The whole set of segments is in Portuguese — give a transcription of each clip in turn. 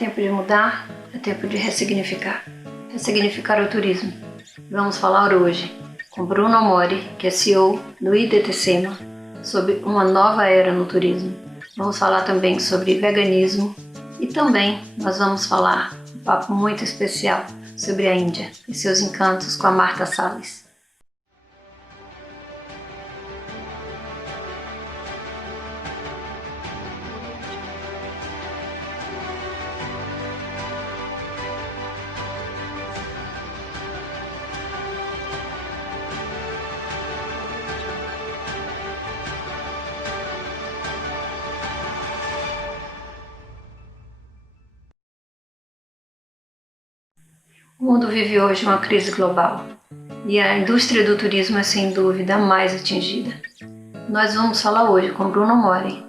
tempo de mudar, é tempo de ressignificar. Ressignificar o turismo. Vamos falar hoje com Bruno Amori, que é CEO do IDTSEMA, sobre uma nova era no turismo. Vamos falar também sobre veganismo e também nós vamos falar um papo muito especial sobre a Índia e seus encantos com a Marta Salles. O mundo vive hoje uma crise global e a indústria do turismo é sem dúvida a mais atingida. Nós vamos falar hoje com Bruno Amori,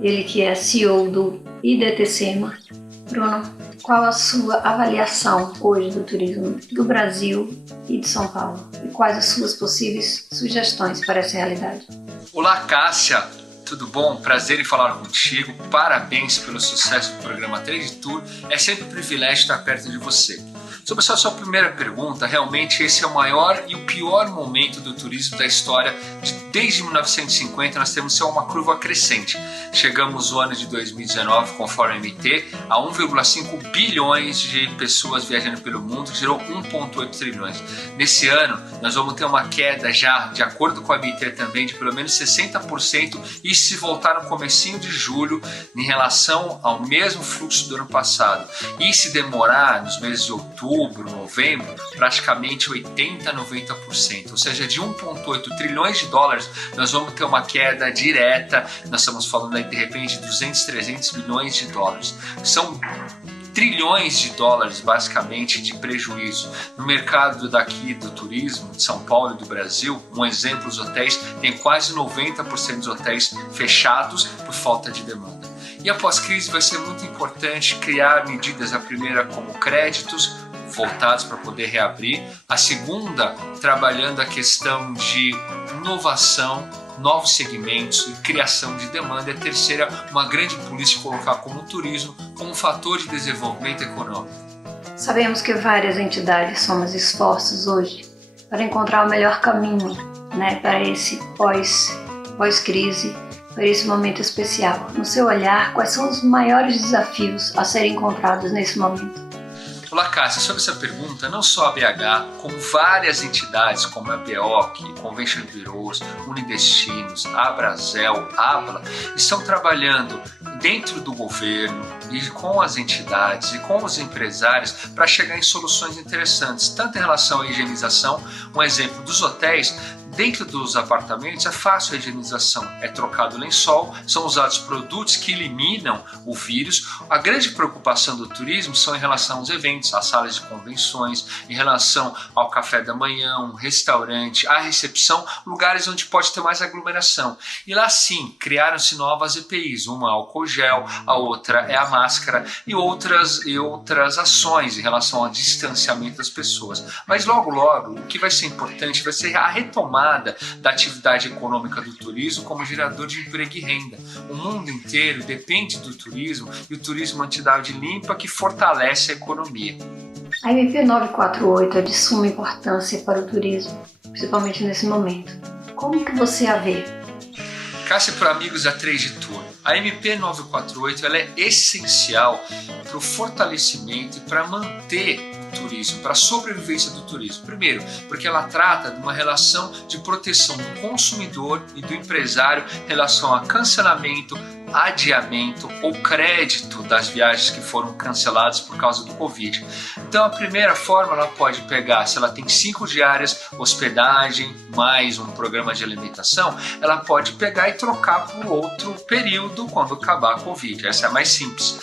ele que é CEO do IDTSEMA. Bruno, qual a sua avaliação hoje do turismo do Brasil e de São Paulo? E quais as suas possíveis sugestões para essa realidade? Olá, Cássia! Tudo bom? Prazer em falar contigo. Parabéns pelo sucesso do programa Trade Tour. É sempre um privilégio estar perto de você. Sobre a sua primeira pergunta, realmente esse é o maior e o pior momento do turismo da história. Desde 1950 nós temos uma curva crescente. Chegamos no ano de 2019, conforme a MT, a 1,5 bilhões de pessoas viajando pelo mundo, que gerou 1,8 trilhões. Nesse ano nós vamos ter uma queda já, de acordo com a MT também, de pelo menos 60%, e se voltar no comecinho de julho em relação ao mesmo fluxo do ano passado. E se demorar nos meses de outubro, novembro, praticamente 80% a 90%, ou seja, de 1,8 trilhões de dólares nós vamos ter uma queda direta. Nós estamos falando aí de repente de 200, 300 bilhões de dólares. São trilhões de dólares basicamente de prejuízo. No mercado daqui do turismo, de São Paulo e do Brasil, um exemplo, os hotéis, tem quase 90% dos hotéis fechados por falta de demanda. E após crise vai ser muito importante criar medidas, a primeira como créditos voltados para poder reabrir, a segunda trabalhando a questão de inovação, novos segmentos e criação de demanda, e a terceira, uma grande política colocar como o turismo como um fator de desenvolvimento econômico. Sabemos que várias entidades somam esforços hoje para encontrar o melhor caminho, para esse pós-crise, para esse momento especial. No seu olhar, quais são os maiores desafios a serem encontrados nesse momento? Olá, Cássia, sobre essa pergunta, não só a BH, como várias entidades como a BEOC, Convention Bureaus, Unidestinos, Abrazel, ABLA, estão trabalhando dentro do governo e com as entidades e com os empresários para chegar em soluções interessantes, tanto em relação à higienização, um exemplo dos hotéis. Dentro dos apartamentos é fácil a higienização, é trocado lençol, são usados produtos que eliminam o vírus. A grande preocupação do turismo são em relação aos eventos, às salas de convenções, em relação ao café da manhã, um restaurante, à recepção, lugares onde pode ter mais aglomeração. E lá sim, criaram-se novas EPIs, uma álcool gel, a outra é a máscara e outras ações em relação ao distanciamento das pessoas. Mas logo, o que vai ser importante vai ser a retomada da atividade econômica do turismo como gerador de emprego e renda. O mundo inteiro depende do turismo e o turismo é uma entidade limpa que fortalece a economia. A MP 948 é de suma importância para o turismo, principalmente nesse momento. Como que você a vê? Cássia, para amigos da Trade Tour, a MP 948 ela é essencial para o fortalecimento e para manter turismo, para a sobrevivência do turismo. Primeiro, porque ela trata de uma relação de proteção do consumidor e do empresário em relação a cancelamento, adiamento ou crédito das viagens que foram canceladas por causa do Covid. Então a primeira forma ela pode pegar, se ela tem 5 diárias, hospedagem, mais um programa de alimentação, ela pode pegar e trocar por outro período quando acabar a Covid. Essa é a mais simples.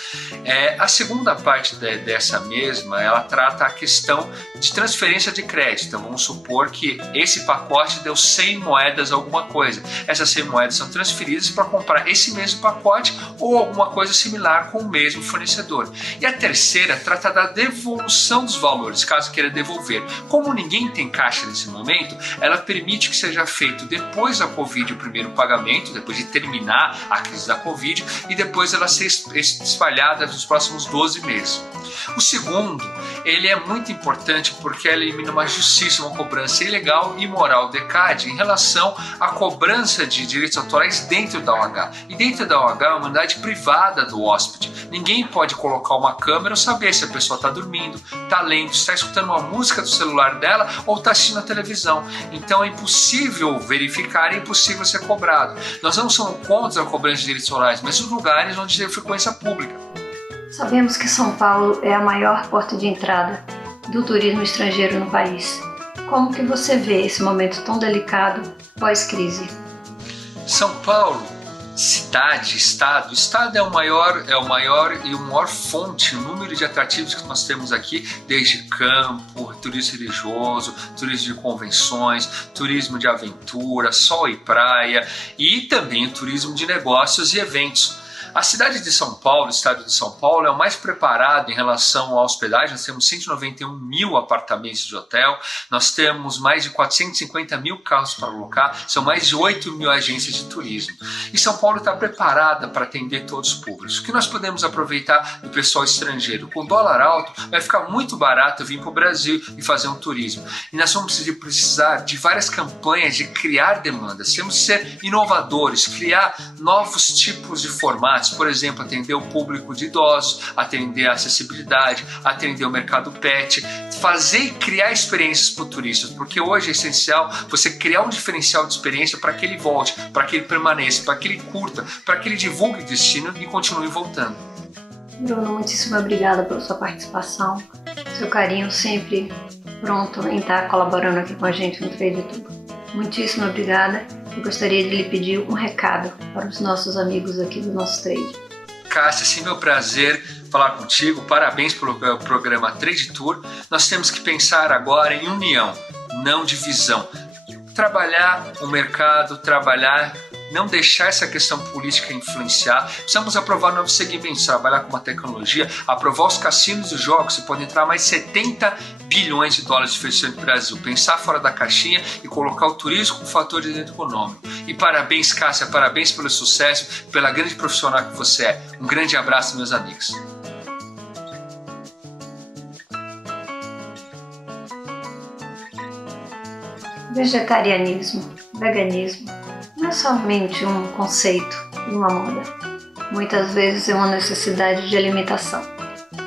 A segunda parte dessa mesma, ela trata a questão de transferência de crédito. Então vamos supor que esse pacote deu 100 moedas alguma coisa. Essas 100 moedas são transferidas para comprar esse mesmo pacote. pacote ou alguma coisa similar com o mesmo fornecedor. E a terceira trata da devolução dos valores, caso queira devolver. Como ninguém tem caixa nesse momento, ela permite que seja feito depois da Covid o primeiro pagamento, depois de terminar a crise da Covid, e depois ela ser espalhada nos próximos 12 meses. O segundo, ele é muito importante porque ela elimina uma justiça, uma cobrança ilegal e moral do ECAD em relação à cobrança de direitos autorais dentro da OH. E dentro da OH é uma unidade privada do hóspede. Ninguém pode colocar uma câmera ou saber se a pessoa está dormindo, está lendo, está escutando uma música do celular dela ou está assistindo a televisão. Então é impossível verificar, é impossível ser cobrado. Nós não somos contra a cobrança de direitos autorais, mas os lugares onde tem frequência pública. Sabemos que São Paulo é a maior porta de entrada do turismo estrangeiro no país. Como que você vê esse momento tão delicado pós-crise? São Paulo, cidade, estado é o maior e o maior fonte, o número de atrativos que nós temos aqui, desde campo, turismo religioso, turismo de convenções, turismo de aventura, sol e praia e também o turismo de negócios e eventos. A cidade de São Paulo, o estado de São Paulo, é o mais preparado em relação à hospedagem. Nós temos 191 mil apartamentos de hotel, nós temos mais de 450 mil carros para alocar, são mais de 8 mil agências de turismo. E São Paulo está preparada para atender todos os públicos. O que nós podemos aproveitar do pessoal estrangeiro? Com dólar alto, vai ficar muito barato vir para o Brasil e fazer um turismo. E nós vamos precisar de várias campanhas de criar demandas. Temos que ser inovadores, criar novos tipos de formatos. Por exemplo, atender o público de idosos, atender a acessibilidade, atender o mercado pet, fazer e criar experiências para o turista, porque hoje é essencial você criar um diferencial de experiência para que ele volte, para que ele permaneça, para que ele curta, para que ele divulgue o destino e continue voltando. Bruno, muitíssimo obrigada pela sua participação, seu carinho sempre pronto em estar colaborando aqui com a gente no Trade Tour. Muitíssimo obrigada. Eu gostaria de lhe pedir um recado para os nossos amigos aqui do nosso trade. Cássia, sim, meu prazer falar contigo. Parabéns pelo programa Trade Tour. Nós temos que pensar agora em união, não divisão. Trabalhar o mercado, não deixar essa questão política influenciar. Precisamos aprovar novos segmentos, trabalhar com uma tecnologia, aprovar os cassinos e jogos, você pode entrar mais 70 bilhões de dólares de investimento no Brasil. Pensar fora da caixinha e colocar o turismo como fator de dentro econômico. E parabéns, Cássia, parabéns pelo sucesso, pela grande profissional que você é. Um grande abraço, meus amigos. Vegetarianismo, veganismo, não é somente um conceito e uma moda. Muitas vezes é uma necessidade de alimentação.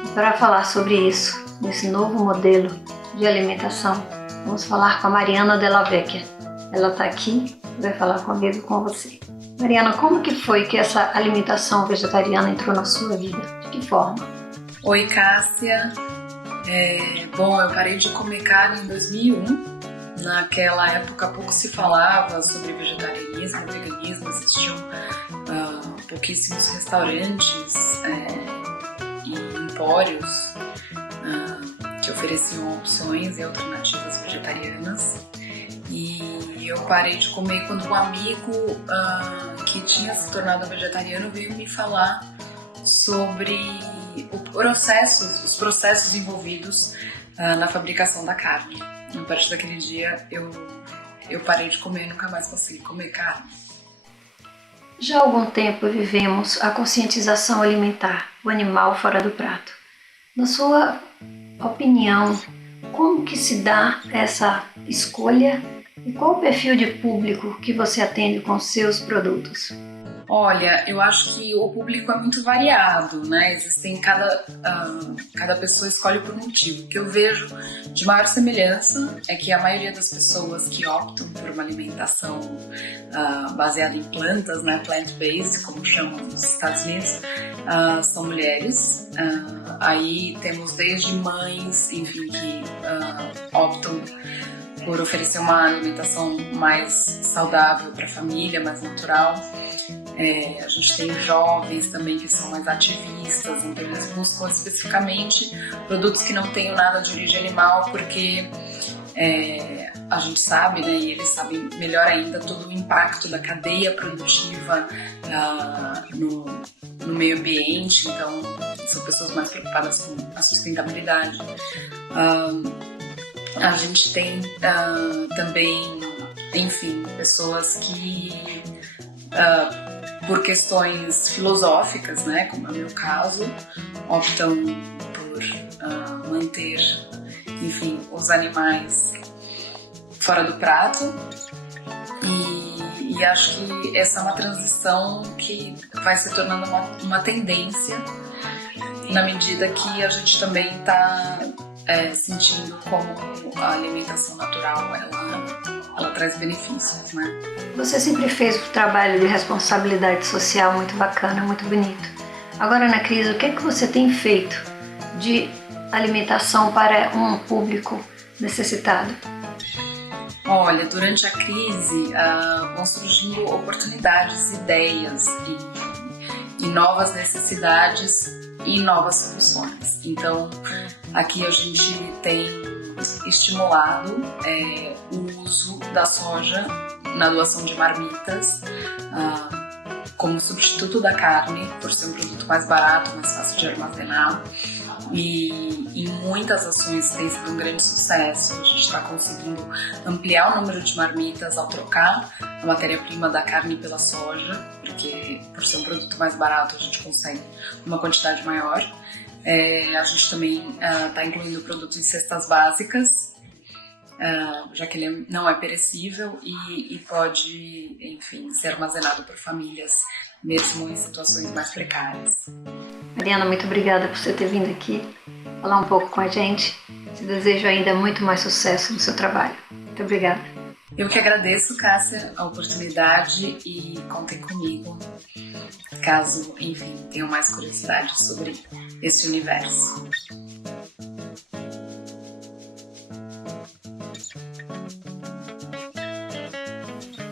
E para falar sobre isso, nesse novo modelo de alimentação, vamos falar com a Mariana Della Vecchia. Ela está aqui e vai falar comigo e com você. Mariana, como que foi que essa alimentação vegetariana entrou na sua vida? De que forma? Oi, Cássia. Bom, eu parei de comer carne em 2001. Naquela época pouco se falava sobre vegetarianismo e veganismo, existiam pouquíssimos restaurantes e empórios que ofereciam opções e alternativas vegetarianas. E eu parei de comer quando um amigo que tinha se tornado vegetariano veio me falar sobre os processos envolvidos na fabricação da carne. A partir daquele dia eu parei de comer e nunca mais consegui comer carne. Já há algum tempo vivemos a conscientização alimentar, o animal fora do prato. Na sua opinião, como que se dá essa escolha e qual o perfil de público que você atende com seus produtos? Olha, eu acho que o público é muito variado, né? Existem cada pessoa escolhe por um motivo. O que eu vejo de maior semelhança é que a maioria das pessoas que optam por uma alimentação baseada em plantas, né, plant-based, como chamam nos Estados Unidos, são mulheres. Aí temos desde mães, enfim, que optam por oferecer uma alimentação mais saudável para a família, mais natural. A gente tem jovens também que são mais ativistas, então eles buscam especificamente produtos que não tenham nada de origem animal, porque a gente sabe, né, e eles sabem melhor ainda todo o impacto da cadeia produtiva no meio ambiente, então são pessoas mais preocupadas com a sustentabilidade. A gente tem também, enfim, pessoas que, por questões filosóficas, né, como é o meu caso, optam por manter, enfim, os animais fora do prato, e acho que essa é uma transição que vai se tornando uma tendência na medida que a gente também está sentindo como a alimentação natural ela traz benefícios, né? Você sempre fez um trabalho de responsabilidade social muito bacana, muito bonito. Agora na crise, o que é que você tem feito de alimentação para um público necessitado? Olha, durante a crise vão surgindo oportunidades, ideias e novas necessidades e novas soluções. Então, aqui a gente tem estimulado o uso da soja na doação de marmitas como substituto da carne, por ser um produto mais barato, mais fácil de armazenar. E em muitas ações tem sido um grande sucesso. A gente está conseguindo ampliar o número de marmitas ao trocar a matéria-prima da carne pela soja, porque por ser um produto mais barato a gente consegue uma quantidade maior. A gente também está incluindo o produto em cestas básicas, já que ele não é perecível e pode, enfim, ser armazenado por famílias mesmo em situações mais precárias. Mariana, muito obrigada por você ter vindo aqui falar um pouco com a gente. Te desejo ainda muito mais sucesso no seu trabalho. Muito obrigada. Eu que agradeço, Cássia, a oportunidade e contem comigo caso, enfim, tenham mais curiosidade sobre esse universo.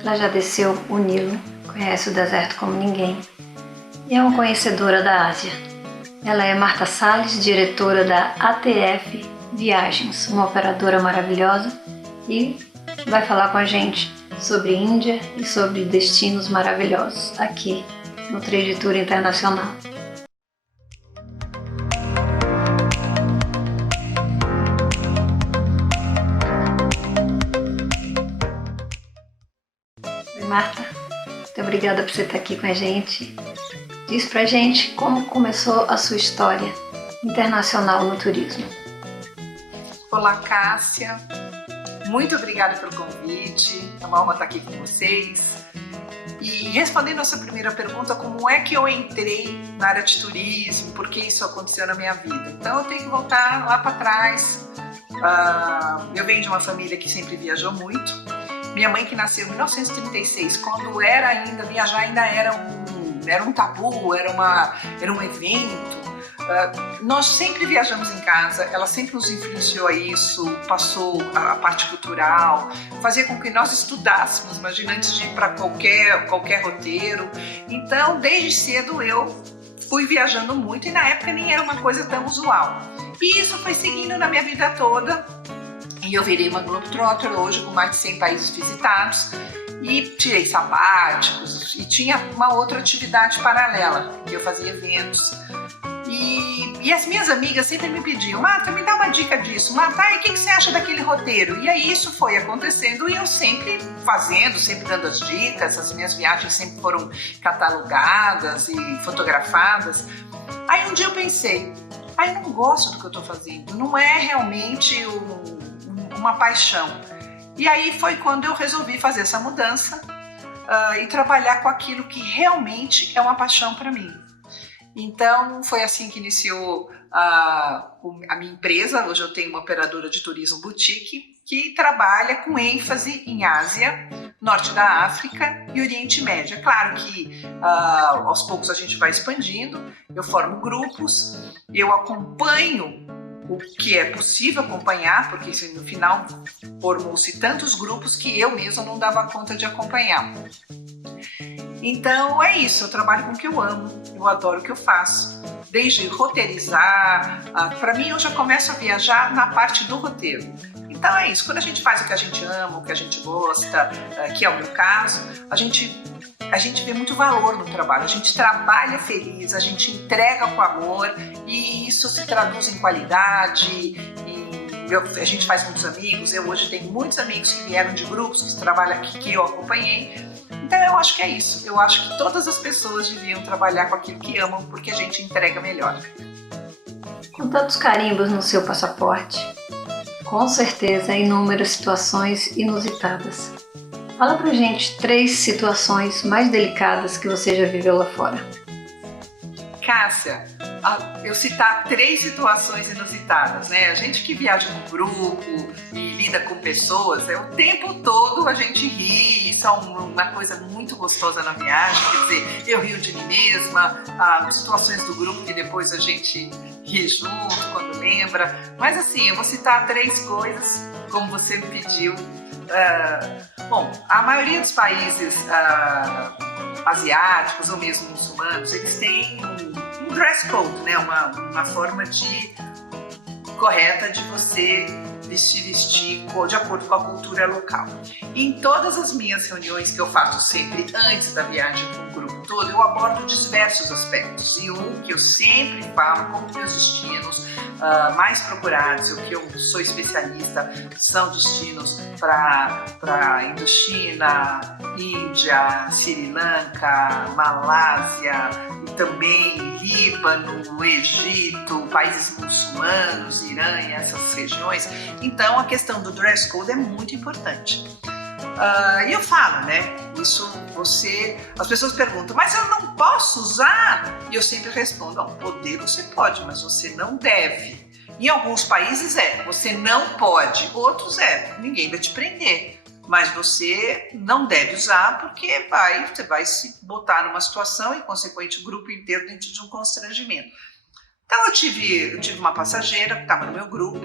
Ela já desceu o Nilo, conhece o deserto como ninguém e é uma conhecedora da Ásia. Ela é Marta Salles, diretora da ATF Viagens, uma operadora maravilhosa, e vai falar com a gente sobre Índia e sobre destinos maravilhosos aqui no Trade Tour Internacional. Oi, Marta, muito obrigada por você estar aqui com a gente. Diz pra gente como começou a sua história internacional no turismo. Olá, Cássia. Muito obrigada pelo convite. É uma honra estar aqui com vocês. E respondendo a sua primeira pergunta, como é que eu entrei na área de turismo, por que isso aconteceu na minha vida? Então eu tenho que voltar lá para trás. Eu venho de uma família que sempre viajou muito. Minha mãe, que nasceu em 1936, quando viajar ainda era um tabu, era um evento. Nós sempre viajamos em casa, ela sempre nos influenciou a isso, passou a parte cultural, fazia com que nós estudássemos, imagina, antes de ir para qualquer roteiro. Então, desde cedo eu fui viajando muito e na época nem era uma coisa tão usual. E isso foi seguindo na minha vida toda e eu virei uma Globetrotter hoje com mais de 100 países visitados e tirei sabáticos e tinha uma outra atividade paralela, que eu fazia eventos. E as minhas amigas sempre me pediam: Marta, me dá uma dica disso, Marta, o que você acha daquele roteiro? E aí isso foi acontecendo e eu sempre fazendo, sempre dando as dicas. As minhas viagens sempre foram catalogadas e fotografadas. Aí um dia eu pensei: eu não gosto do que eu estou fazendo, não é realmente uma paixão. E aí foi quando eu resolvi fazer essa mudança e trabalhar com aquilo que realmente é uma paixão para mim. Então, foi assim que iniciou a minha empresa. Hoje eu tenho uma operadora de turismo boutique que trabalha com ênfase em Ásia, Norte da África e Oriente Médio. É claro que aos poucos a gente vai expandindo, eu formo grupos, eu acompanho o que é possível acompanhar, porque no final formou-se tantos grupos que eu mesma não dava conta de acompanhar. Então é isso, eu trabalho com o que eu amo, eu adoro o que eu faço. Desde roteirizar, para mim eu já começo a viajar na parte do roteiro. Então Então é isso, quando a gente faz o que a gente ama, o que a gente gosta, que é o meu caso, a gente vê muito valor no trabalho, a gente trabalha feliz, a gente entrega com amor e isso se traduz em qualidade e a gente faz muitos amigos. Eu hoje tenho muitos amigos que vieram de grupos que trabalham aqui, que eu acompanhei. Então eu acho que é isso, eu acho que todas as pessoas deviam trabalhar com aquilo que amam porque a gente entrega melhor. Com tantos carimbos no seu passaporte, com certeza inúmeras situações inusitadas. Fala pra gente 3 situações mais delicadas que você já viveu lá fora. Cássia, eu citar 3 situações inusitadas, né? A gente que viaja com grupo e lida com pessoas, o tempo todo a gente ri, isso é uma coisa muito gostosa na viagem, quer dizer, eu rio de mim mesma, situações do grupo que depois a gente ri junto quando lembra, mas assim, eu vou citar 3 coisas, como você me pediu. Bom, a maioria dos países asiáticos ou mesmo muçulmanos, eles têm um dress code, né? Uma forma correta de você vestir de acordo com a cultura local. E em todas as minhas reuniões que eu faço sempre antes da viagem com o grupo todo, eu abordo diversos aspectos. E um que eu sempre falo, como meus destinos mais procurados, o que eu sou especialista, são destinos para Indochina, Índia, Sri Lanka, Malásia, e também Líbano, Egito, países muçulmanos, Irã e essas regiões. Então a questão do dress code é muito importante. E eu falo, né? Isso as pessoas perguntam, mas eu não posso usar? E eu sempre respondo, não, poder você pode, mas você não deve. Em alguns países você não pode, outros ninguém vai te prender. Mas você não deve usar porque você vai se botar numa situação e, consequentemente, o grupo inteiro dentro de um constrangimento. Então eu tive uma passageira que estava no meu grupo,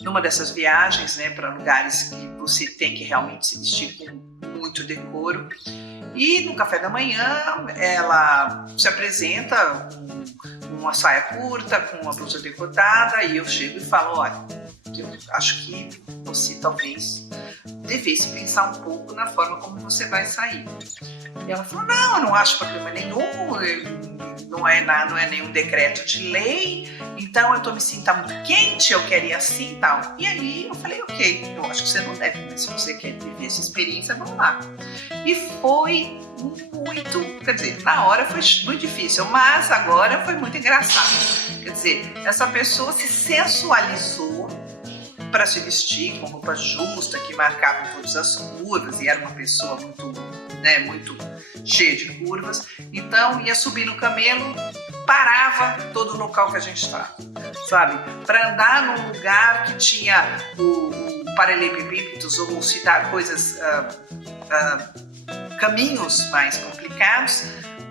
numa dessas viagens, né, para lugares que você tem que realmente se vestir com muito decoro. E no café da manhã ela se apresenta com uma saia curta, com uma blusa decotada, e eu chego e falo, olha, eu acho que você talvez devesse pensar um pouco na forma como você vai sair. E ela falou, não, eu não acho problema nenhum, não é nenhum decreto de lei, então eu estou me sentindo muito quente, eu quero ir assim e tal. E aí eu falei, ok, eu acho que você não deve, mas se você quer viver essa experiência, vamos lá. E foi muito, quer dizer, na hora foi muito difícil, mas agora foi muito engraçado. Quer dizer, essa pessoa se sensualizou para se vestir com roupa justa, que marcava todas as curvas, e era uma pessoa muito cheia de curvas. Então ia subir no camelo, parava todo o local que a gente estava, sabe? Para andar num lugar que tinha o paralelepípedos ou citar coisas, caminhos mais complicados,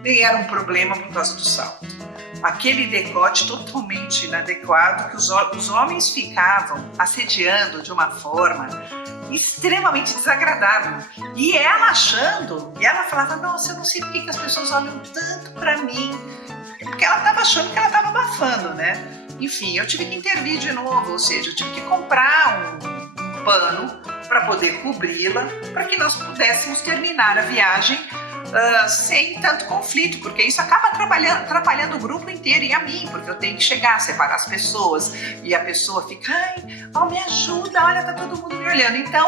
e era um problema por causa do salto. Aquele decote totalmente inadequado que os homens ficavam assediando de uma forma extremamente desagradável. E ela falava, nossa, eu não sei por que as pessoas olham tanto para mim. Porque ela estava achando que ela estava abafando, né? Enfim, eu tive que intervir de novo, ou seja, eu tive que comprar um pano para poder cobri-la, para que nós pudéssemos terminar a viagem sem tanto conflito, porque isso acaba atrapalhando o grupo inteiro e a mim, porque eu tenho que chegar, separar as pessoas, e a pessoa fica, me ajuda, olha, tá todo mundo me olhando. Então,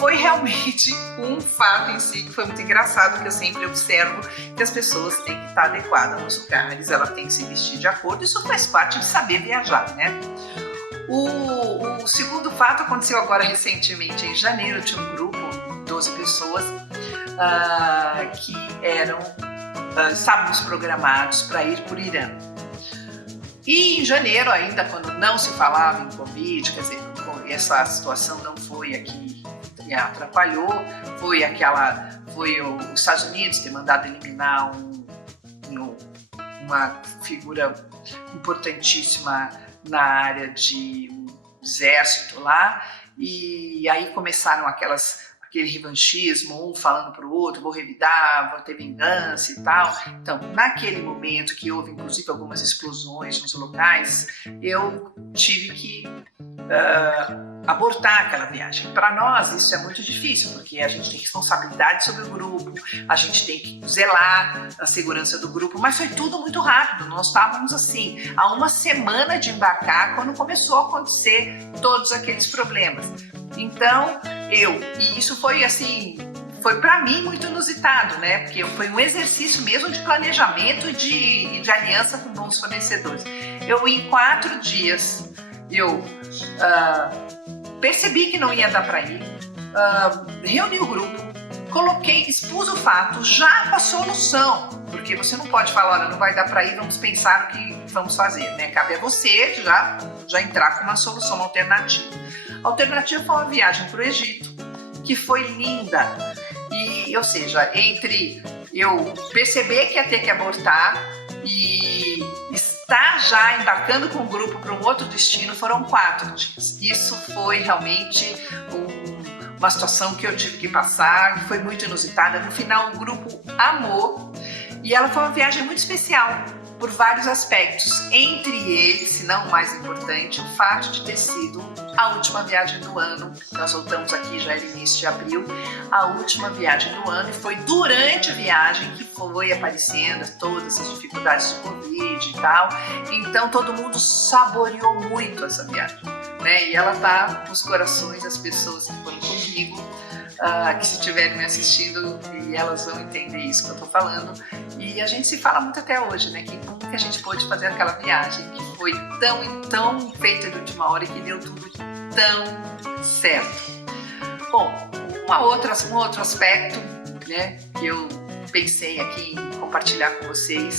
foi realmente um fato em si que foi muito engraçado, que eu sempre observo que as pessoas têm que estar adequadas nos lugares, ela tem que se vestir de acordo, isso faz parte de saber viajar, né? O segundo fato aconteceu agora recentemente, em janeiro. Eu tinha um grupo, 12 pessoas, que estávamos programados para ir por Irã. E em janeiro ainda, quando não se falava em Covid, quer dizer, essa situação não foi a que atrapalhou, foi os Estados Unidos ter mandado eliminar uma figura importantíssima na área de exército lá, e aí começaram aqueles aquele revanchismo, um falando para o outro, vou revidar, vou ter vingança e tal. Então, naquele momento que houve, inclusive, algumas explosões nos locais, eu tive que abortar aquela viagem. Para nós, isso é muito difícil, porque a gente tem responsabilidade sobre o grupo, a gente tem que zelar a segurança do grupo, mas foi tudo muito rápido. Nós estávamos assim, há uma semana de embarcar, quando começou a acontecer todos aqueles problemas. Então, e isso foi assim, foi para mim muito inusitado, né? Porque foi um exercício mesmo de planejamento e de aliança com bons fornecedores. Em 4 dias, percebi que não ia dar para ir, reuni o grupo, expus o fato, já com a solução, porque você não pode falar, olha, não vai dar para ir, vamos pensar o que vamos fazer, né? Cabe a você já entrar com uma solução alternativa. A alternativa foi uma viagem para o Egito, que foi linda, ou seja, entre eu perceber que ia ter que abortar e estar já embarcando com o grupo para um outro destino, foram 4 dias. Isso foi realmente uma situação que eu tive que passar, que foi muito inusitada. No final, o grupo amou, e ela foi uma viagem muito especial, por vários aspectos. Entre eles, se não o mais importante, o fato de ter sido a última viagem do ano. Nós voltamos aqui, já era início de abril, a última viagem do ano, e foi durante a viagem que foi aparecendo todas as dificuldades do Covid e tal. Então todo mundo saboreou muito essa viagem, né? E ela tá nos corações das pessoas que foram comigo, que se estiverem me assistindo, e elas vão entender isso que eu tô falando. E a gente se fala muito até hoje, né? Que bom que a gente pôde fazer aquela viagem, que foi tão feita de última hora e que deu tudo tão certo. Bom, um outro aspecto, né, que eu pensei aqui em compartilhar com vocês.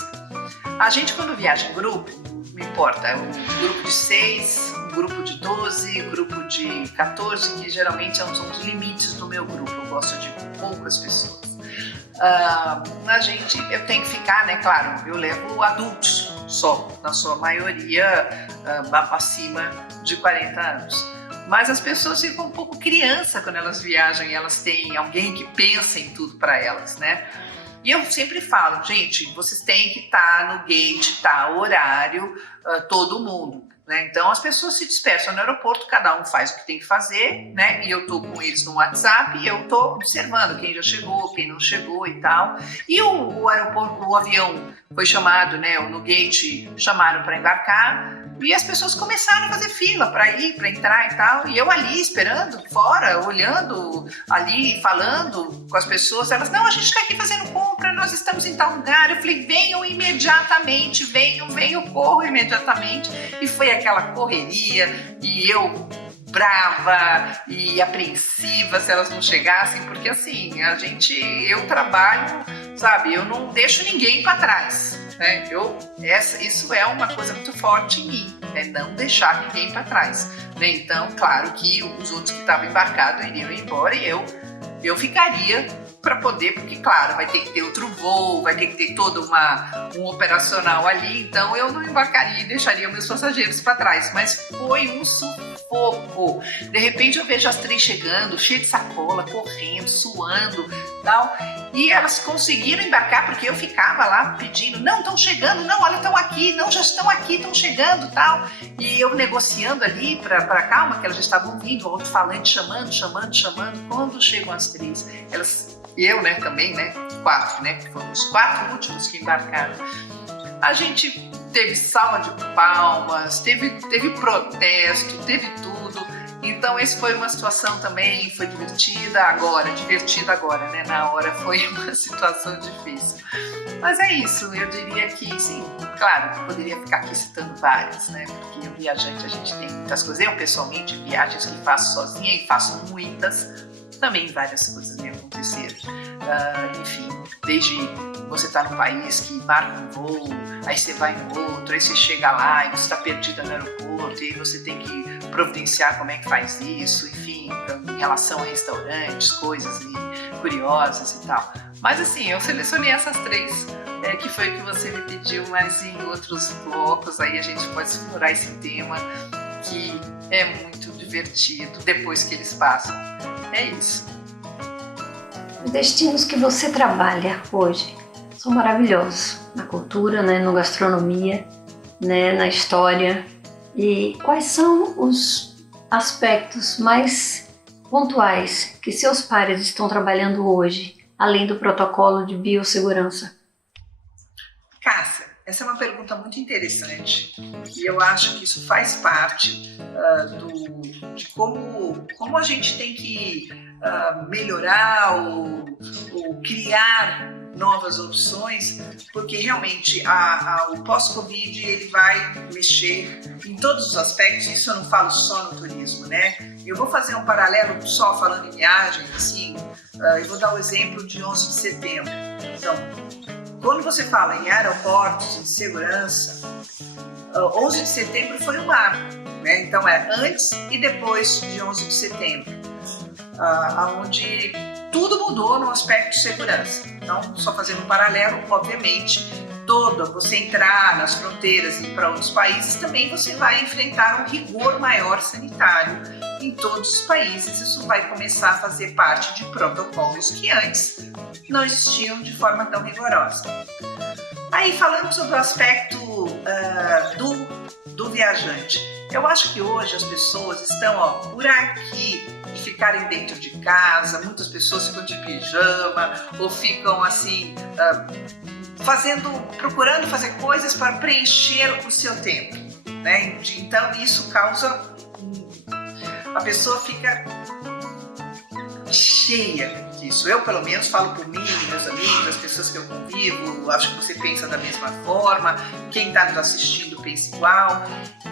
A gente, quando viaja em grupo, não importa, é um grupo de 6, um grupo de 12, um grupo de 14, que geralmente são os limites do meu grupo. Eu gosto de poucas pessoas. Eu tenho que ficar, né? Claro, eu levo adultos só, na sua maioria acima de 40 anos. Mas as pessoas ficam um pouco criança quando elas viajam e elas têm alguém que pensa em tudo para elas, né? E eu sempre falo, gente, vocês têm que estar no gate, horário, todo mundo, né? Então as pessoas se dispersam no aeroporto, cada um faz o que tem que fazer, né? E eu tô com eles no WhatsApp e eu tô observando quem já chegou, quem não chegou e tal. E o aeroporto, o avião foi chamado, né? No gate chamaram para embarcar. E as pessoas começaram a fazer fila para entrar e tal. E eu ali esperando, fora, olhando ali, falando com as pessoas. Elas, não, a gente está aqui fazendo compra, nós estamos em tal lugar. Eu falei, venham imediatamente, venham, corro imediatamente. E foi aquela correria, e eu brava e apreensiva se elas não chegassem, porque assim, eu trabalho, sabe, eu não deixo ninguém para trás, né? Isso é uma coisa muito forte em mim, é não deixar ninguém para trás, né? Então, claro que os outros que estavam embarcados iriam embora e eu ficaria para poder, porque claro, vai ter que ter outro voo, vai ter que ter todo um operacional ali, então eu não embarcaria e deixaria meus passageiros para trás, mas foi um sufoco. De repente eu vejo as 3 chegando, cheio de sacola, correndo, suando, tal, e elas conseguiram embarcar, porque eu ficava lá pedindo, não, estão chegando, não, olha, estão aqui, não, já estão aqui, estão chegando, tal, e eu negociando ali para calma, que elas já estavam vindo, o alto-falante chamando, quando chegam as 3, eu, né, também, né, 4, né, foram os 4 últimos que embarcaram. A gente teve salva de palmas, teve protesto, teve tudo. Então, essa foi uma situação também, foi divertida agora, né, na hora foi uma situação difícil. Mas é isso, eu diria que, sim, claro, eu poderia ficar aqui citando várias, né, porque o viajante a gente tem muitas coisas. Eu, pessoalmente, viagens que faço sozinha e faço muitas, também várias coisas me aconteceram. Enfim, desde você estar num país que embarca um voo, aí você vai no outro, aí você chega lá e você está perdida no aeroporto, e aí você tem que providenciar como é que faz isso, enfim, em relação a restaurantes, coisas curiosas e tal. Mas assim, eu selecionei essas 3, que foi o que você me pediu, mas em outros blocos aí a gente pode explorar esse tema, que é muito divertido depois que eles passam. É isso. Os destinos que você trabalha hoje são maravilhosos, na cultura, né, na gastronomia, né, na história. E quais são os aspectos mais pontuais que seus pares estão trabalhando hoje, além do protocolo de biossegurança? Cássia, essa é uma pergunta muito interessante e eu acho que isso faz parte de como a gente tem que melhorar ou criar novas opções, porque realmente o pós-Covid ele vai mexer em todos os aspectos. Isso eu não falo só no turismo, né? Eu vou fazer um paralelo só falando em viagem, assim, eu vou dar o exemplo de 11 de setembro. Então, quando você fala em aeroportos, em segurança, 11 de setembro foi um marco, né? Então é antes e depois de 11 de setembro, onde tudo mudou no aspecto de segurança. Então, só fazendo um paralelo, obviamente, você entrar nas fronteiras e ir para outros países, também você vai enfrentar um rigor maior sanitário em todos os países. Isso vai começar a fazer parte de protocolos que antes não existiam de forma tão rigorosa. Aí, falando sobre o aspecto do viajante, eu acho que hoje as pessoas estão por aqui de ficarem dentro de casa, muitas pessoas ficam de pijama ou ficam assim, procurando fazer coisas para preencher o seu tempo, né? Então isso causa, a pessoa fica cheia disso. Eu, pelo menos, falo por mim, meus amigos, as pessoas que eu convivo, acho que você pensa da mesma forma, quem está nos assistindo pensa igual.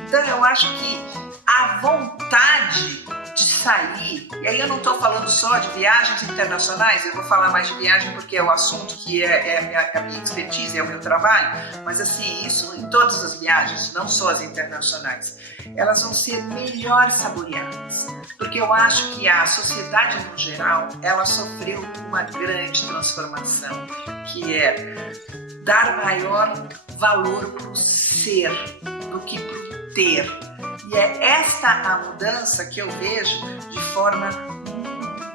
Então eu acho que a vontade de sair, e aí eu não estou falando só de viagens internacionais, eu vou falar mais de viagem porque é o assunto que é a minha expertise, é o meu trabalho, mas assim, isso em todas as viagens, não só as internacionais, elas vão ser melhor saboreadas, porque eu acho que a sociedade no geral, ela sofreu uma grande transformação, que é dar maior valor para o ser do que para o ter. E é esta a mudança que eu vejo de forma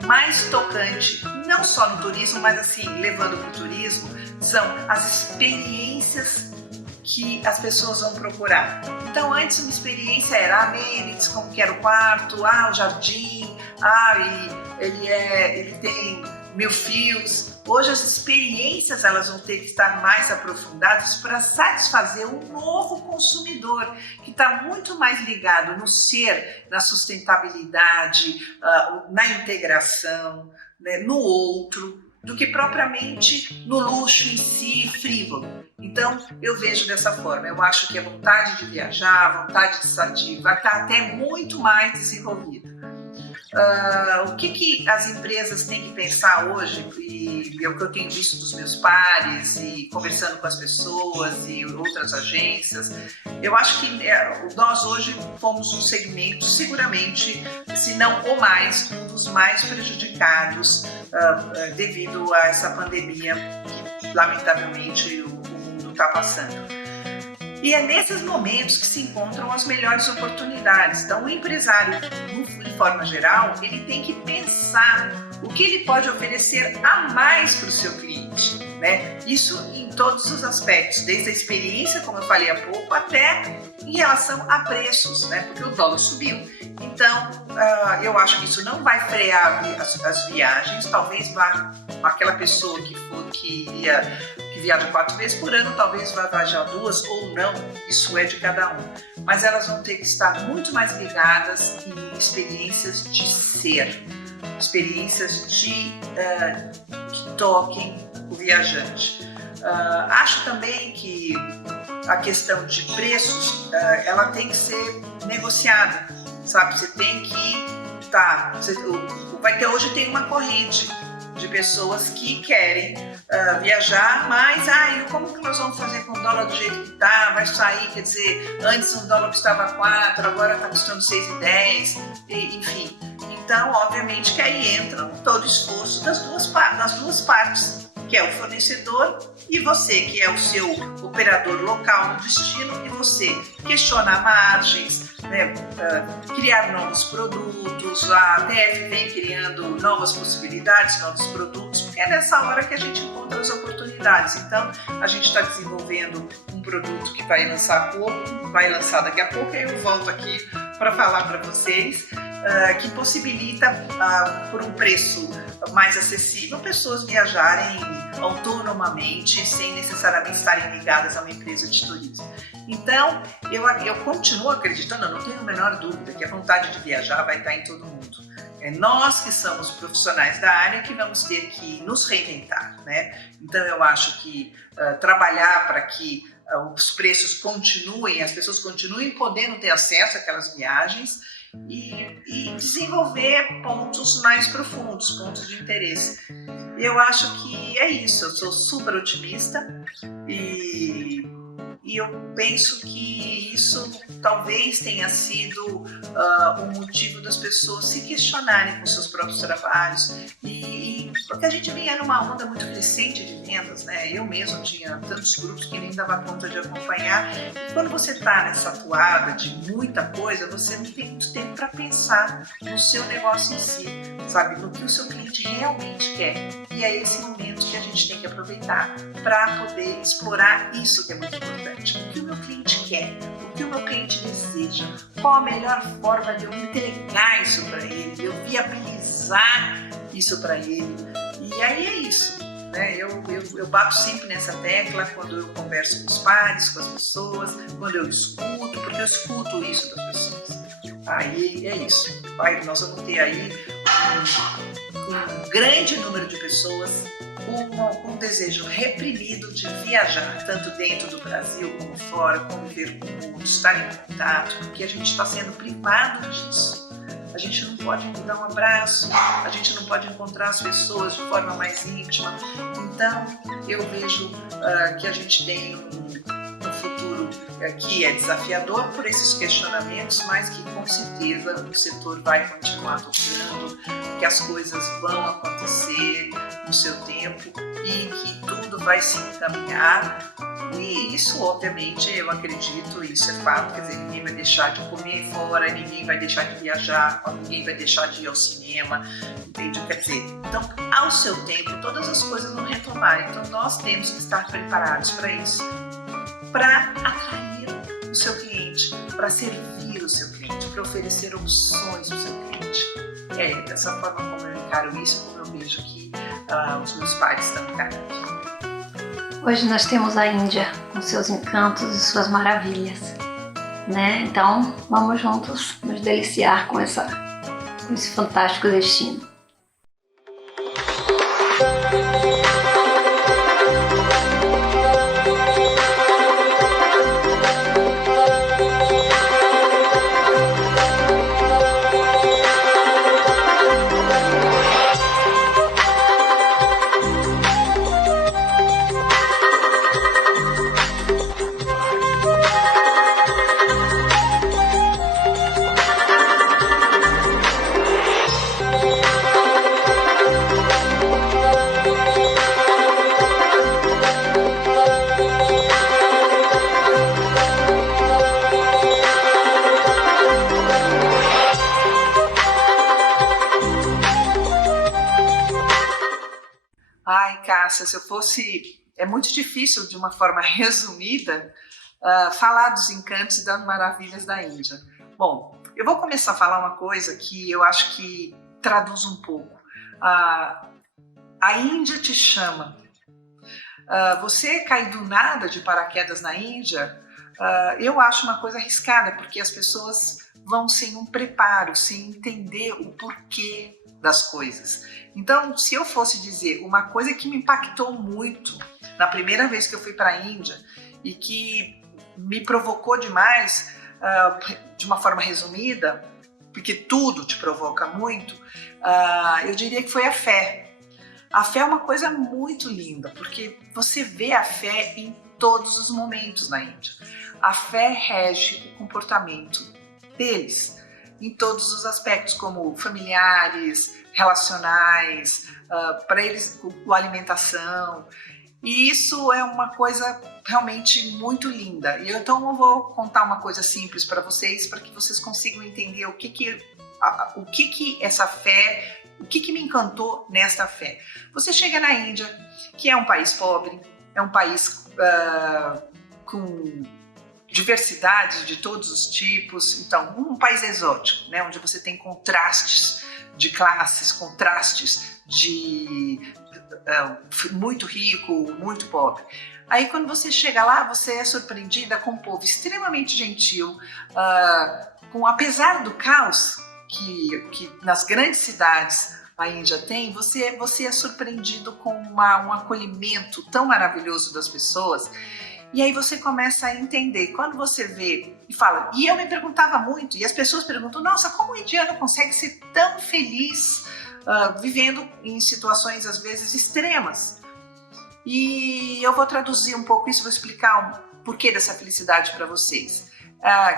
mais tocante, não só no turismo, mas assim, levando para o turismo, são as experiências que as pessoas vão procurar. Então, antes uma experiência era amenities, como que era o quarto, o jardim, e ele tem 1000 fios. Hoje as experiências elas vão ter que estar mais aprofundadas para satisfazer um novo consumidor que está muito mais ligado no ser, na sustentabilidade, na integração, né, no outro, do que propriamente no luxo em si frívolo. Então eu vejo dessa forma, eu acho que a vontade de viajar, a vontade de sair vai estar até muito mais desenvolvida. O que as empresas têm que pensar hoje, e é o que eu tenho visto dos meus pares e conversando com as pessoas e outras agências, eu acho que nós hoje fomos um segmento, seguramente, se não o mais, um dos mais prejudicados devido a essa pandemia que lamentavelmente o mundo está passando. E é nesses momentos que se encontram as melhores oportunidades. Então, o empresário, de forma geral, ele tem que pensar o que ele pode oferecer a mais para o seu cliente, né? Isso em todos os aspectos, desde a experiência, como eu falei há pouco, até em relação a preços, né? Porque o dólar subiu. Então, eu acho que isso não vai frear as viagens. Talvez vá aquela pessoa que viaja 4 vezes por ano, talvez vá viajar 2 ou não, isso é de cada um. Mas elas vão ter que estar muito mais ligadas em experiências de ser, experiências que toquem o viajante. Acho também que a questão de preços, ela tem que ser negociada, sabe? Você tem que hoje tem uma corrente de pessoas que querem viajar, mas como que nós vamos fazer com o dólar do jeito que está? Vai sair, quer dizer, antes o dólar custava 4, agora está custando 6,10, enfim. Então, obviamente que aí entra todo o esforço das duas partes, que é o fornecedor e você, que é o seu operador local no destino, e você questiona margens, né, criar novos produtos, a TF vem criando novas possibilidades, novos produtos, porque é nessa hora que a gente encontra as oportunidades. Então, a gente está desenvolvendo um produto que vai lançar daqui a pouco, e eu volto aqui para falar para vocês, que possibilita, por um preço mais acessível, pessoas viajarem autonomamente, sem necessariamente estarem ligadas a uma empresa de turismo. Então, eu continuo acreditando, eu não tenho a menor dúvida, que a vontade de viajar vai estar em todo mundo. É nós que somos profissionais da área que vamos ter que nos reinventar, né? Então, eu acho que trabalhar para que os preços continuem, as pessoas continuem podendo ter acesso àquelas viagens, e desenvolver pontos mais profundos, pontos de interesse. Eu acho que é isso, eu sou super otimista e eu penso que isso talvez tenha sido o motivo das pessoas se questionarem com seus próprios trabalhos, porque a gente vinha numa onda muito crescente de vendas, né? Eu mesmo tinha tantos grupos que nem dava conta de acompanhar, e quando você está nessa toada de muita coisa, você não tem muito tempo para pensar no seu negócio em si, sabe? No que o seu cliente realmente quer, e é esse momento que a gente tem que aproveitar para poder explorar isso que é muito importante. O que o meu cliente quer, o que o meu cliente deseja, qual a melhor forma de eu entregar isso para ele, de eu viabilizar isso para ele. E aí é isso, né? Eu bato sempre nessa tecla quando eu converso com os pares, com as pessoas, quando eu escuto, porque eu escuto isso das pessoas. Aí é isso. Nós vamos ter aí um grande número de pessoas com um desejo reprimido de viajar, tanto dentro do Brasil como fora, conviver com o mundo, estar em contato, porque a gente está sendo privado disso. A gente não pode dar um abraço, a gente não pode encontrar as pessoas de forma mais íntima. Então, eu vejo que a gente tem um futuro que é desafiador por esses questionamentos, mas que com certeza o setor vai continuar tocando, que as coisas vão acontecer no seu tempo e que tudo vai se encaminhar. E isso, obviamente, eu acredito, isso é fato, quer dizer, ninguém vai deixar de comer fora, ninguém vai deixar de viajar, ninguém vai deixar de ir ao cinema, entende? Quer dizer, então, ao seu tempo, todas as coisas vão retomar, então nós temos que estar preparados para isso, para atrair o seu cliente, para servir o seu cliente, para oferecer opções ao seu cliente. É dessa forma como eu encaro isso, como eu vejo que os meus pares estão encarando. Hoje nós temos a Índia com seus encantos e suas maravilhas, né? Então vamos juntos nos deliciar com esse fantástico destino. Ai, Cássia, se eu fosse... É muito difícil, de uma forma resumida, falar dos encantos e das maravilhas da Índia. Bom, eu vou começar a falar uma coisa que eu acho que traduz um pouco. A Índia te chama. Você cair do nada de paraquedas na Índia, eu acho uma coisa arriscada, porque as pessoas vão sem um preparo, sem entender o porquê das coisas. Então, se eu fosse dizer uma coisa que me impactou muito na primeira vez que eu fui para a Índia e que me provocou demais, de uma forma resumida, porque tudo te provoca muito, eu diria que foi a fé. A fé é uma coisa muito linda, porque você vê a fé em todos os momentos na Índia. A fé rege o comportamento deles, em todos os aspectos, como familiares, relacionais, para eles, a alimentação. E isso é uma coisa realmente muito linda. E então eu vou contar uma coisa simples para vocês consigam entender o que essa fé, o que me encantou nesta fé. Você chega na Índia, que é um país pobre, é um país com diversidade de todos os tipos, então um país exótico, né, onde você tem contrastes de classes, contrastes de muito rico, muito pobre. Aí quando você chega lá, você é surpreendida com um povo extremamente gentil, apesar do caos que nas grandes cidades a Índia tem, você é surpreendido com um acolhimento tão maravilhoso das pessoas. E aí você começa a entender, quando você vê e fala, e eu me perguntava muito, e as pessoas perguntam, nossa, como o indiano consegue ser tão feliz vivendo em situações às vezes extremas? E eu vou traduzir um pouco isso, vou explicar o porquê dessa felicidade para vocês,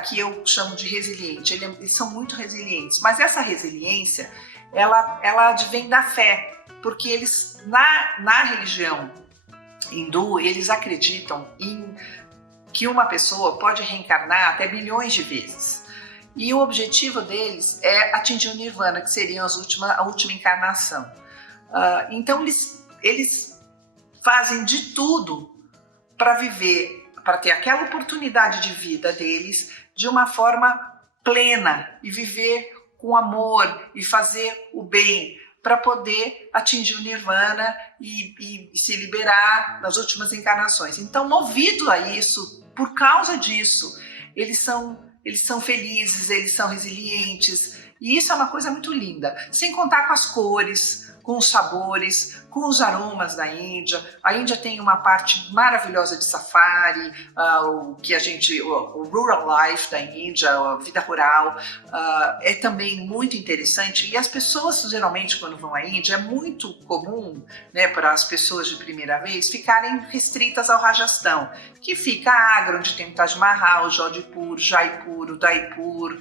que eu chamo de resiliente. Eles são muito resilientes, mas essa resiliência, ela advém da fé, porque eles, na religião hindu, eles acreditam que uma pessoa pode reencarnar até bilhões de vezes. E o objetivo deles é atingir o nirvana, que seria a última encarnação. Então eles fazem de tudo para viver, para ter aquela oportunidade de vida deles de uma forma plena e viver com amor e fazer o bem, para poder atingir o nirvana e se liberar nas últimas encarnações. Então, movido a isso, por causa disso, eles são felizes, eles são resilientes, e isso é uma coisa muito linda, sem contar com as cores, com os sabores, com os aromas da Índia. A Índia tem uma parte maravilhosa de safari, o rural life da Índia, a vida rural, é também muito interessante. E as pessoas, geralmente, quando vão à Índia, é muito comum, né, para as pessoas de primeira vez ficarem restritas ao Rajastão, que fica a Agra, onde tem o Taj Mahal, Jodhpur, Jaipur, Udaipur,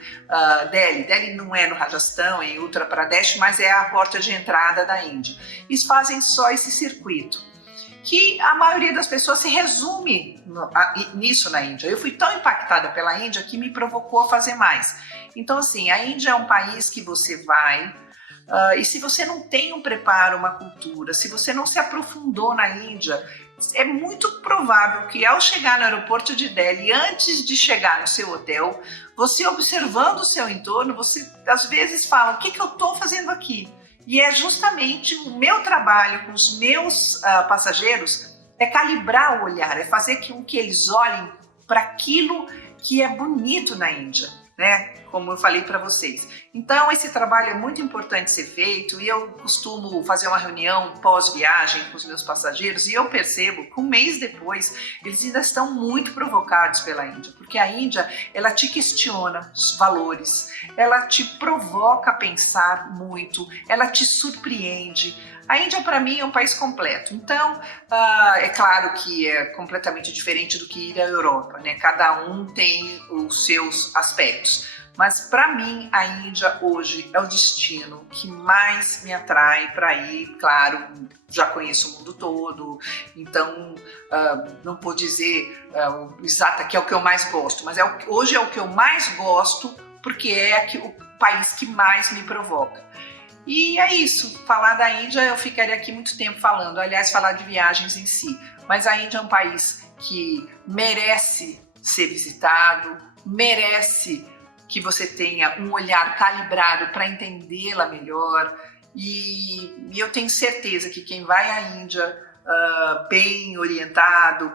Delhi. Delhi não é no Rajastão, é em Uttar Pradesh, mas é a porta de entrada da Índia. Eles fazem só esse circuito, que a maioria das pessoas se resume nisso na Índia. Eu fui tão impactada pela Índia que me provocou a fazer mais. Então, assim, a Índia é um país que você vai, e se você não tem um preparo, uma cultura, se você não se aprofundou na Índia, é muito provável que ao chegar no aeroporto de Delhi, antes de chegar no seu hotel, você observando o seu entorno, você às vezes fala, o que eu estou fazendo aqui? E é justamente o meu trabalho com os meus passageiros, é calibrar o olhar, é fazer com que eles olhem para aquilo que é bonito na Índia, né? Como eu falei para vocês. Então, esse trabalho é muito importante ser feito, e eu costumo fazer uma reunião pós-viagem com os meus passageiros, e eu percebo que um mês depois, eles ainda estão muito provocados pela Índia, porque a Índia, ela te questiona os valores, ela te provoca a pensar muito, ela te surpreende. A Índia, para mim, é um país completo. Então, é claro que é completamente diferente do que ir à Europa, né? Cada um tem os seus aspectos. Mas, para mim, a Índia hoje é o destino que mais me atrai para ir. Claro, já conheço o mundo todo, então não vou dizer exata que é o que eu mais gosto, mas hoje é o que eu mais gosto, porque é o país que mais me provoca. E é isso, falar da Índia eu ficaria aqui muito tempo falando, aliás, falar de viagens em si, mas a Índia é um país que merece ser visitado, merece que você tenha um olhar calibrado para entendê-la melhor, e eu tenho certeza que quem vai à Índia bem orientado,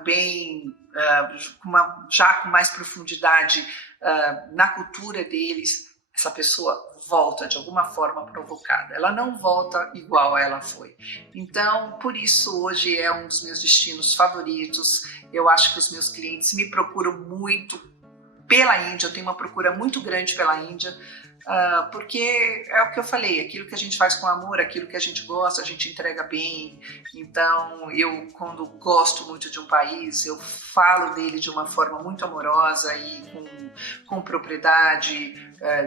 já com mais profundidade na cultura deles, essa pessoa volta de alguma forma provocada, ela não volta igual ela foi. Então, por isso hoje é um dos meus destinos favoritos. Eu acho que os meus clientes me procuram muito pela Índia, eu tenho uma procura muito grande pela Índia, Porque é o que eu falei, aquilo que a gente faz com amor, aquilo que a gente gosta, a gente entrega bem. Então, eu, quando gosto muito de um país, eu falo dele de uma forma muito amorosa e com propriedade,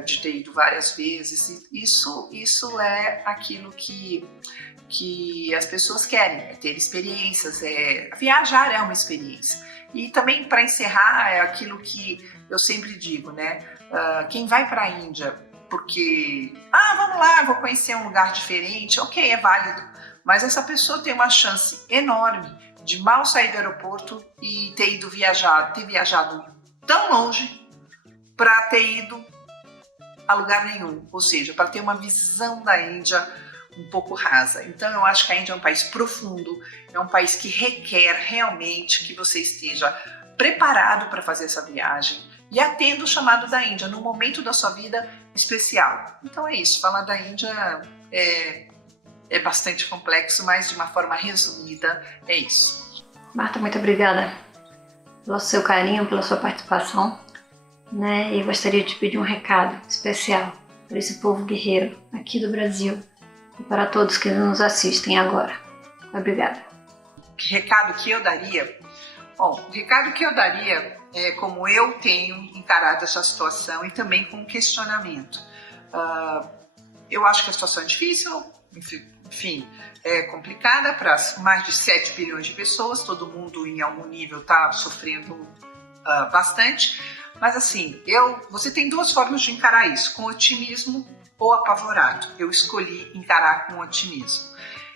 de ter ido várias vezes. E isso é aquilo que as pessoas querem, ter experiências. Viajar é uma experiência. E também, para encerrar, é aquilo que eu sempre digo, né? Quem vai para a Índia porque, vamos lá, vou conhecer um lugar diferente, ok, é válido, mas essa pessoa tem uma chance enorme de mal sair do aeroporto e ter viajado tão longe para ter ido a lugar nenhum, ou seja, para ter uma visão da Índia um pouco rasa. Então eu acho que a Índia é um país profundo, é um país que requer realmente que você esteja preparado para fazer essa viagem e atenda o chamado da Índia num momento da sua vida especial. Então é isso, falar da Índia é bastante complexo, mas de uma forma resumida é isso. Marta, muito obrigada pelo seu carinho, pela sua participação, né? E gostaria de pedir um recado especial para esse povo guerreiro aqui do Brasil e para todos que nos assistem agora. Obrigada. Que recado que eu daria? Bom, o recado que eu daria é como eu tenho encarado essa situação e também com questionamento. Eu acho que a situação é difícil, enfim, é complicada para mais de 7 bilhões de pessoas, todo mundo em algum nível está sofrendo bastante, mas assim, você tem duas formas de encarar isso, com otimismo ou apavorado. Eu escolhi encarar com otimismo.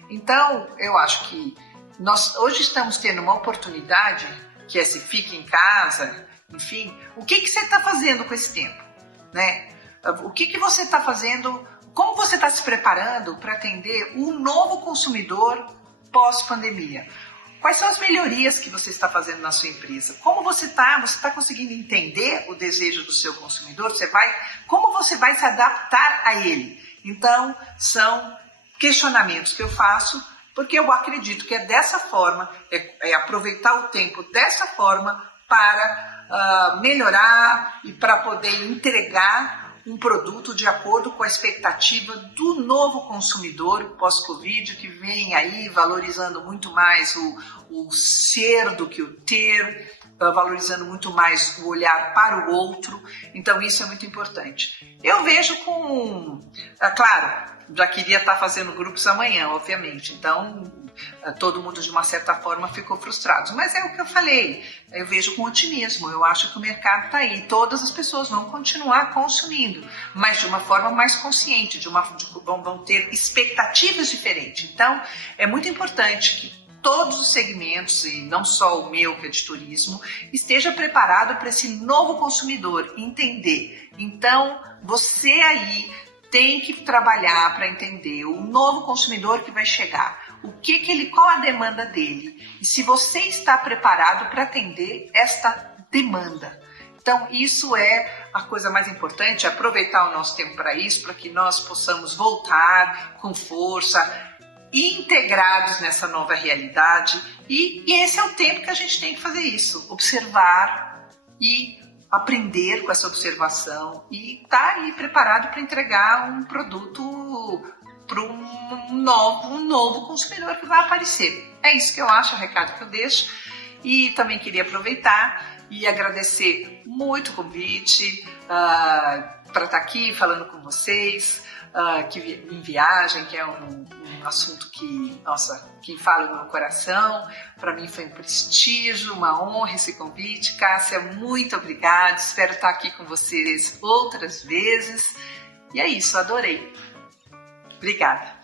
Então, eu acho que nós hoje estamos tendo uma oportunidade que é se fica em casa, enfim, o que você está fazendo com esse tempo, né? O que você está fazendo, como você está se preparando para atender um novo consumidor pós-pandemia? Quais são as melhorias que você está fazendo na sua empresa? Como você está conseguindo entender o desejo do seu consumidor? Como você vai se adaptar a ele? Então, são questionamentos que eu faço, porque eu acredito que é dessa forma, é aproveitar o tempo dessa forma para melhorar e para poder entregar um produto de acordo com a expectativa do novo consumidor pós-Covid, que vem aí valorizando muito mais o ser do que o ter, valorizando muito mais o olhar para o outro. Então isso é muito importante. Eu vejo claro, já queria estar fazendo grupos amanhã, obviamente, então todo mundo de uma certa forma ficou frustrado, mas é o que eu falei, eu vejo com otimismo, eu acho que o mercado está aí, todas as pessoas vão continuar consumindo, mas de uma forma mais consciente, vão ter expectativas diferentes. Então é muito importante que todos os segmentos, e não só o meu, que é de turismo, esteja preparado para esse novo consumidor, entender. Então você aí tem que trabalhar para entender o novo consumidor que vai chegar, qual a demanda dele e se você está preparado para atender esta demanda. Então isso é a coisa mais importante, aproveitar o nosso tempo para isso, para que nós possamos voltar com força, integrados nessa nova realidade e esse é o tempo que a gente tem que fazer isso, observar e aprender com essa observação e estar aí preparado para entregar um produto para um novo consumidor que vai aparecer. É isso que eu acho, o recado que eu deixo. E também queria aproveitar e agradecer muito o convite para estar aqui falando com vocês, em viagem, que é um assunto que fala no meu coração. Para mim foi um prestígio, uma honra esse convite. Cássia, muito obrigada. Espero estar aqui com vocês outras vezes. E é isso, adorei. Obrigada.